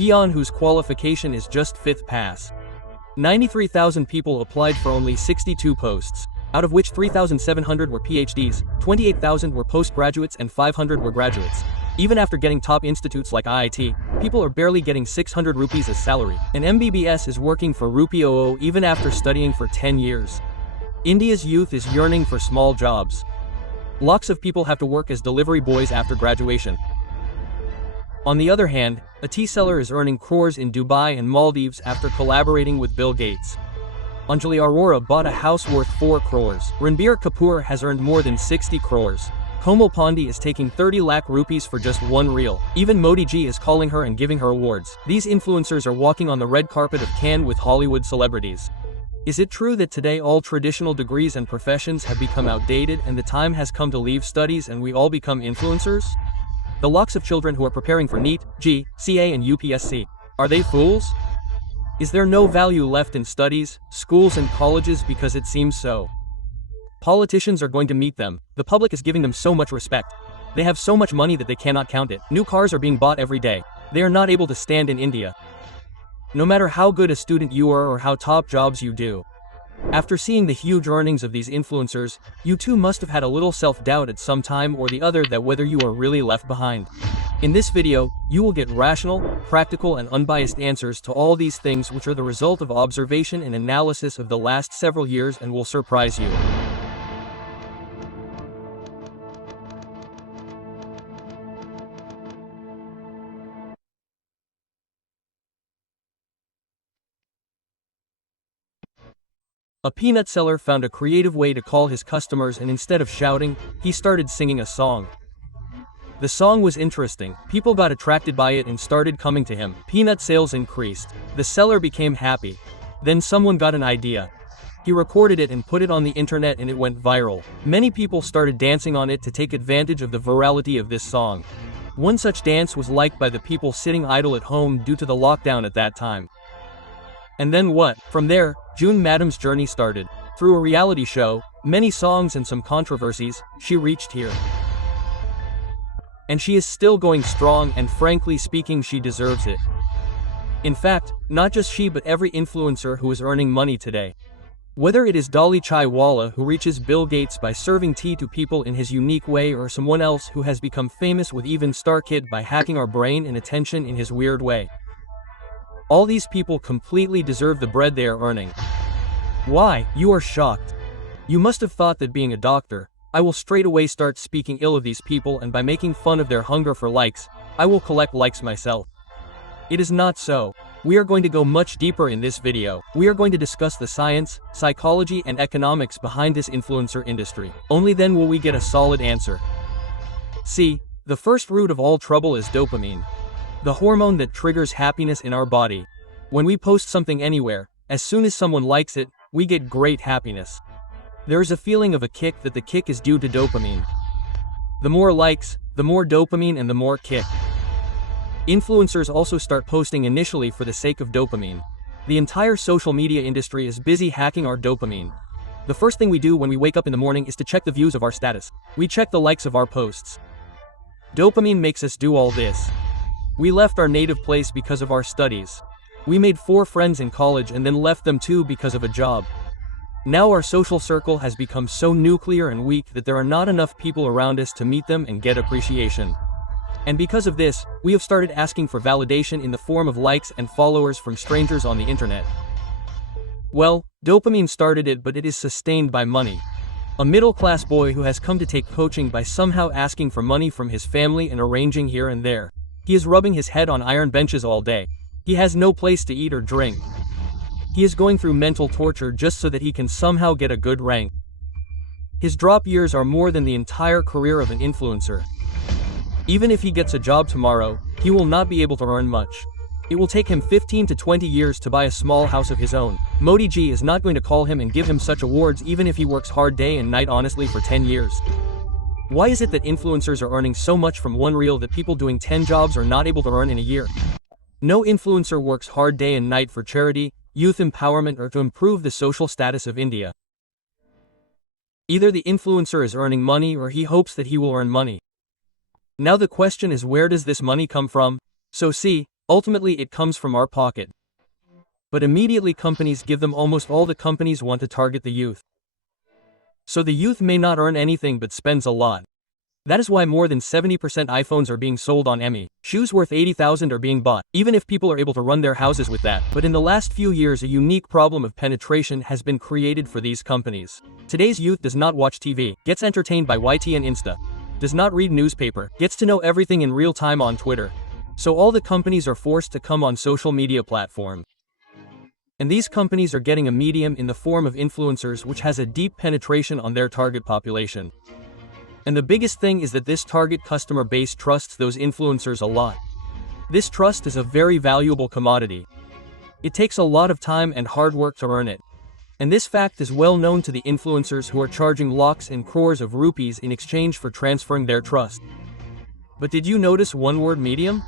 peon whose qualification is just 5th pass. 93,000 people applied for only 62 posts, out of which 3,700 were PhDs, 28,000 were postgraduates and 500 were graduates. Even after getting top institutes like IIT, people are barely getting 600 rupees as salary. An MBBS is working for rupee 00 even after studying for 10 years. India's youth is yearning for small jobs. Lots of people have to work as delivery boys after graduation. On the other hand, a tea seller is earning crores in Dubai and Maldives after collaborating with Bill Gates. Anjali Arora bought a house worth 4 crores. Ranbir Kapoor has earned more than 60 crores. Komal Pandey is taking 30 lakh rupees for just 1 reel. Even Modi ji is calling her and giving her awards. These influencers are walking on the red carpet of Cannes with Hollywood celebrities. Is it true that today all traditional degrees and professions have become outdated and the time has come to leave studies and we all become influencers? The lakhs of children who are preparing for NEET, JEE, CA and UPSC. Are they fools? Is there no value left in studies, schools and colleges because it seems so? Politicians are going to meet them. The public is giving them so much respect. They have so much money that they cannot count it. New cars are being bought every day. They are not able to stand in India. No matter how good a student you are or how top jobs you do. After seeing the huge earnings of these influencers, you too must have had a little self-doubt at some time or the other that whether you are really left behind. In this video, you will get rational, practical and unbiased answers to all these things which are the result of observation and analysis of the last several years and will surprise you. A peanut seller found a creative way to call his customers and instead of shouting, he started singing a song. The song was interesting, people got attracted by it and started coming to him. Peanut sales increased. The seller became happy. Then someone got an idea. He recorded it and put it on the internet and it went viral. Many people started dancing on it to take advantage of the virality of this song. One such dance was liked by the people sitting idle at home due to the lockdown at that time. And then what? From there, June Madam's journey started. Through a reality show, many songs and some controversies, she reached here. And she is still going strong and frankly speaking she deserves it. In fact, not just she but every influencer who is earning money today. Whether it is Dolly Chai Walla who reaches Bill Gates by serving tea to people in his unique way or someone else who has become famous with even Star Kid by hacking our brain and attention in his weird way. All these people completely deserve the bread they are earning. Why? You are shocked. You must have thought that being a doctor, I will straight away start speaking ill of these people and by making fun of their hunger for likes, I will collect likes myself. It is not so. We are going to go much deeper in this video. We are going to discuss the science, psychology and economics behind this influencer industry. Only then will we get a solid answer. See, the first root of all trouble is dopamine. The hormone that triggers happiness in our body. When we post something anywhere, as soon as someone likes it, we get great happiness. There is a feeling of a kick that the kick is due to dopamine. The more likes, the more dopamine and the more kick. Influencers also start posting initially for the sake of dopamine. The entire social media industry is busy hacking our dopamine. The first thing we do when we wake up in the morning is to check the views of our status. We check the likes of our posts. Dopamine makes us do all this. We left our native place because of our studies. We made 4 friends in college and then left them too because of a job. Now our social circle has become so nuclear and weak that there are not enough people around us to meet them and get appreciation. And because of this, we have started asking for validation in the form of likes and followers from strangers on the internet. Well, dopamine started it, but it is sustained by money. A middle-class boy who has come to take coaching by somehow asking for money from his family and arranging here and there. He is rubbing his head on iron benches all day. He has no place to eat or drink. He is going through mental torture just so that he can somehow get a good rank. His drop years are more than the entire career of an influencer. Even if he gets a job tomorrow, he will not be able to earn much. It will take him 15 to 20 years to buy a small house of his own. Modi ji is not going to call him and give him such awards even if he works hard day and night honestly for 10 years. Why is it that influencers are earning so much from 1 reel that people doing 10 jobs are not able to earn in a year? No influencer works hard day and night for charity, youth empowerment or to improve the social status of India. Either the influencer is earning money or he hopes that he will earn money. Now the question is, where does this money come from? So see, Ultimately, it comes from our pocket. But immediately companies give them almost all the companies want to target the youth. So the youth may not earn anything but spends a lot. That is why more than 70% iPhones are being sold on Emi. Shoes worth 80,000 are being bought, even if people are able to run their houses with that. But in the last few years, a unique problem of penetration has been created for these companies. Today's youth does not watch TV, gets entertained by YT and Insta, does not read newspaper, gets to know everything in real time on Twitter. So all the companies are forced to come on social media platform. And these companies are getting a medium in the form of influencers which has a deep penetration on their target population. And the biggest thing is that this target customer base trusts those influencers a lot. This trust is a very valuable commodity. It takes a lot of time and hard work to earn it. And this fact is well known to the influencers who are charging lakhs and crores of rupees in exchange for transferring their trust. But did you notice one word: medium?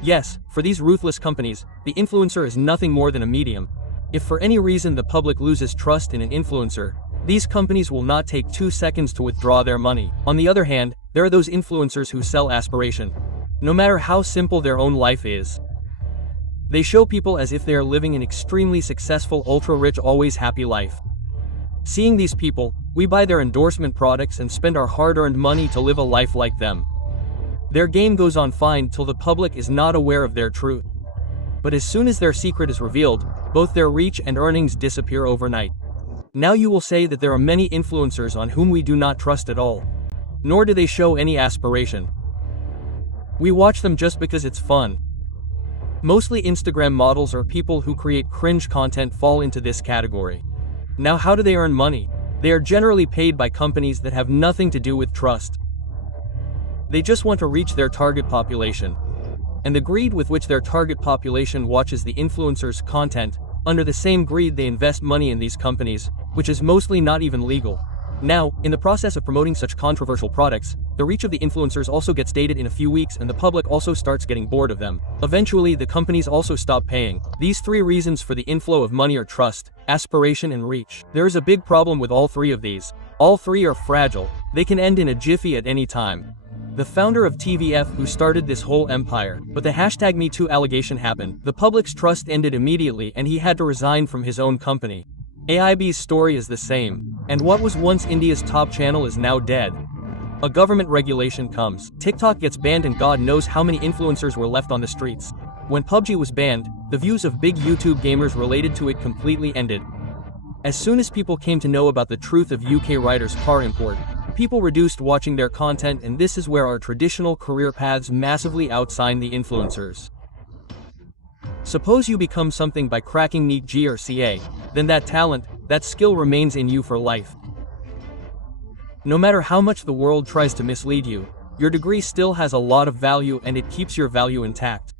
Yes, for these ruthless companies, the influencer is nothing more than a medium. If for any reason the public loses trust in an influencer, these companies will not take 2 seconds to withdraw their money. On the other hand, there are those influencers who sell aspiration. No matter how simple their own life is, they show people as if they are living an extremely successful, ultra-rich, always happy life. Seeing these people, we buy their endorsement products and spend our hard-earned money to live a life like them. Their game goes on fine till the public is not aware of their truth. But as soon as their secret is revealed, both their reach and earnings disappear overnight. Now you will say that there are many influencers on whom we do not trust at all. Nor do they show any aspiration. We watch them just because it's fun. Mostly Instagram models or people who create cringe content fall into this category. Now how do they earn money? They are generally paid by companies that have nothing to do with trust. They just want to reach their target population. And the greed with which their target population watches the influencers' content, under the same greed they invest money in these companies, which is mostly not even legal. Now, in the process of promoting such controversial products, the reach of the influencers also gets dated in a few weeks and the public also starts getting bored of them. Eventually, the companies also stop paying. These 3 reasons for the inflow of money are trust, aspiration, and reach. There is a big problem with all 3 of these. All 3 are fragile. They can end in a jiffy at any time. The founder of TVF who started this whole empire, but the #MeToo allegation happened. The public's trust ended immediately and he had to resign from his own company. AIB's story is the same. And what was once India's top channel is now dead. A government regulation comes. TikTok gets banned and God knows how many influencers were left on the streets. When PUBG was banned, the views of big YouTube gamers related to it completely ended. As soon as people came to know about the truth of UK riders' car import, people reduced watching their content, and this is where our traditional career paths massively outshine the influencers. Suppose you become something by cracking NEET G or CA, then that talent, that skill remains in you for life. No matter how much the world tries to mislead you, your degree still has a lot of value and it keeps your value intact.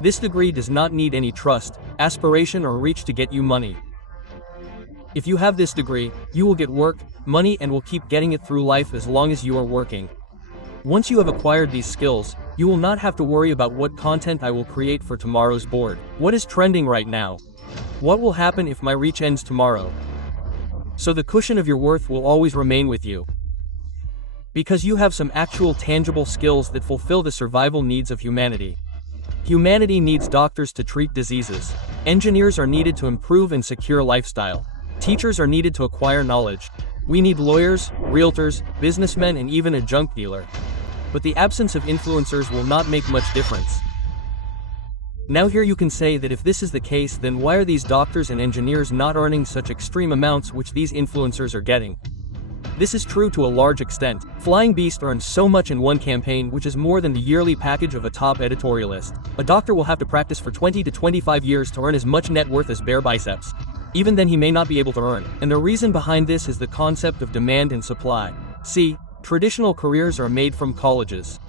This degree does not need any trust, aspiration, or reach to get you money. If you have this degree, you will get work, money, and will keep getting it through life as long as you are working. Once you have acquired these skills, you will not have to worry about what content I will create for tomorrow's board. What is trending right now? What will happen if my reach ends tomorrow? So the cushion of your worth will always remain with you. Because you have some actual tangible skills that fulfill the survival needs of humanity. Humanity needs doctors to treat diseases. Engineers are needed to improve and secure lifestyle. Teachers are needed to acquire knowledge. We need lawyers, realtors, businessmen, and even a junk dealer. But the absence of influencers will not make much difference. Now here you can say that if this is the case, then why are these doctors and engineers not earning such extreme amounts which these influencers are getting? This is true to a large extent. Flying Beast earns so much in one campaign, which is more than the yearly package of a top editorialist. A doctor will have to practice for 20 to 25 years to earn as much net worth as bare biceps. Even then he may not be able to earn. And the reason behind this is the concept of demand and supply. See, traditional careers are made from colleges.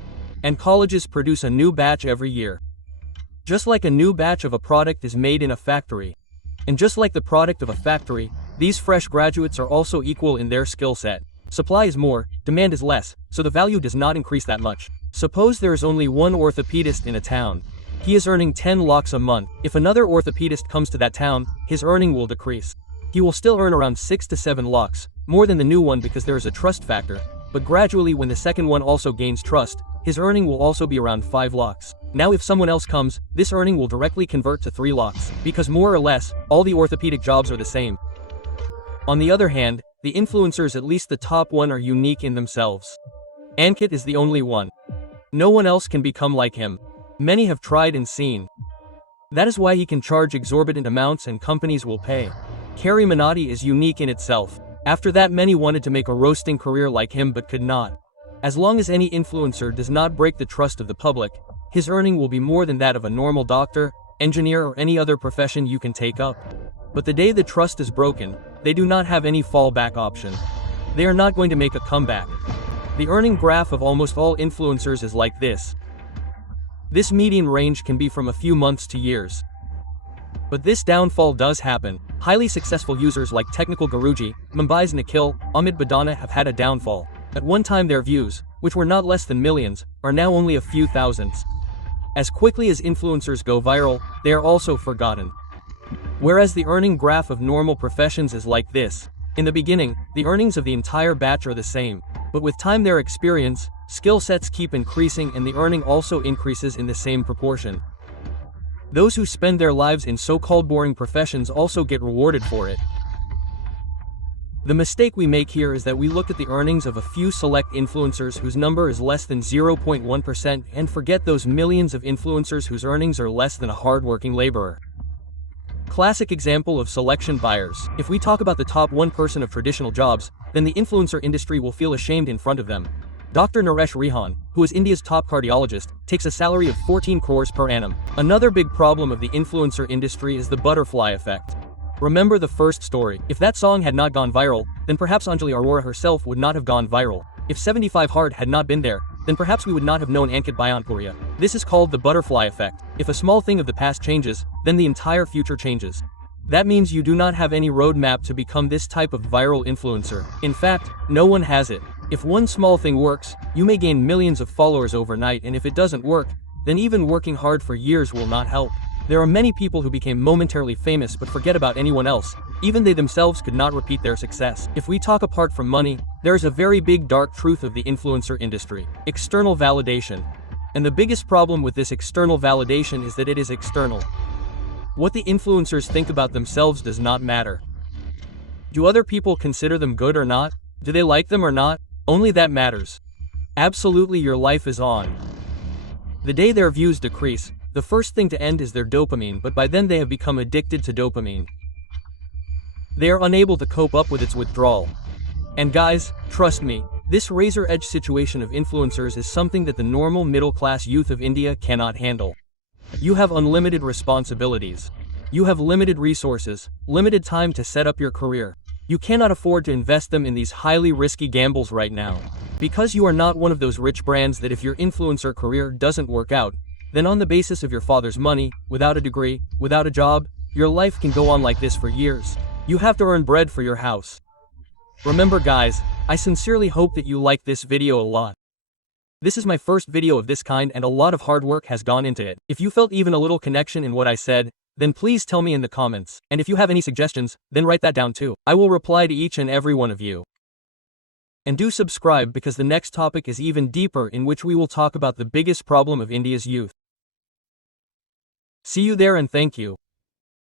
And colleges produce a new batch every year. Just like a new batch of a product is made in a factory. And just like the product of a factory, these fresh graduates are also equal in their skill set. Supply is more, demand is less, so the value does not increase that much. Suppose there is only one orthopedist in a town. He is earning 10 lakhs a month. If another orthopedist comes to that town, his earning will decrease. He will still earn around 6 to 7 lakhs, more than the new one because there is a trust factor, but gradually when the second one also gains trust, his earning will also be around 5 lakhs. Now if someone else comes, this earning will directly convert to 3 lakhs, because more or less, all the orthopedic jobs are the same. On the other hand, the influencers, at least the top one, are unique in themselves. Ankit is the only one. No one else can become like him. Many have tried and seen. That is why he can charge exorbitant amounts and companies will pay. Carrie Minotti is unique in itself. After that, many wanted to make a roasting career like him but could not. As long as any influencer does not break the trust of the public, his earning will be more than that of a normal doctor, engineer, or any other profession you can take up. But the day the trust is broken, they do not have any fallback option. They are not going to make a comeback. The earning graph of almost all influencers is like this. This median range can be from a few months to years. But this downfall does happen. Highly successful users like Technical Guruji, Mumbai's Nikhil, Amit Badana have had a downfall. At one time their views, which were not less than millions, are now only a few thousands. As quickly as influencers go viral, they are also forgotten. Whereas the earning graph of normal professions is like this. In the beginning, the earnings of the entire batch are the same. But with time, their experience, skill sets keep increasing and the earning also increases in the same proportion. Those who spend their lives in so-called boring professions also get rewarded for it. The mistake we make here is that we look at the earnings of a few select influencers whose number is less than 0.1% and forget those millions of influencers whose earnings are less than a hard-working laborer. Classic example of selection bias. If we talk about the top 1% of traditional jobs, then the influencer industry will feel ashamed in front of them. Dr. Naresh Rehan, who is India's top cardiologist, takes a salary of 14 crores per annum. Another big problem of the influencer industry is the butterfly effect. Remember the first story. If that song had not gone viral, then perhaps Anjali Arora herself would not have gone viral. If 75 Hard had not been there, then perhaps we would not have known Ankit Bayanpuria. This is called the butterfly effect. If a small thing of the past changes, then the entire future changes. That means you do not have any roadmap to become this type of viral influencer. In fact, no one has it. If one small thing works, you may gain millions of followers overnight, and if it doesn't work, then even working hard for years will not help. There are many people who became momentarily famous but forget about anyone else. Even they themselves could not repeat their success. If we talk apart from money, there is a very big dark truth of the influencer industry. External validation. And the biggest problem with this external validation is that it is external. What the influencers think about themselves does not matter. Do other people consider them good or not? Do they like them or not? Only that matters. Absolutely, your life is on. The day their views decrease, the first thing to end is their dopamine, but by then they have become addicted to dopamine. They are unable to cope up with its withdrawal. And guys, trust me, this razor-edge situation of influencers is something that the normal middle-class youth of India cannot handle. You have unlimited responsibilities. You have limited resources, limited time to set up your career. You cannot afford to invest them in these highly risky gambles right now. Because you are not one of those rich brands that if your influencer career doesn't work out, then on the basis of your father's money, without a degree, without a job, your life can go on like this for years. You have to earn bread for your house. Remember guys, I sincerely hope that you like this video a lot. This is my first video of this kind and a lot of hard work has gone into it. If you felt even a little connection in what I said, then please tell me in the comments. And if you have any suggestions, then write that down too. I will reply to each and every one of you. And do subscribe because the next topic is even deeper, in which we will talk about the biggest problem of India's youth. See you there and thank you.